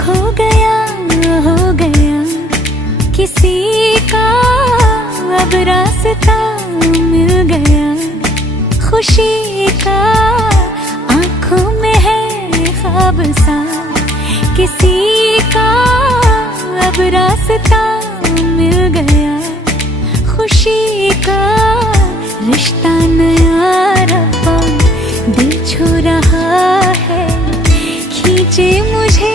खो गया हो गया किसी का अब रास्ता मिल गया, खुशी का आंखों में है ख्वाब सा, किसी का अब रास्ता मिल गया, खुशी का रिश्ता नया रब्बा दिल छू रहा है, खींचे मुझे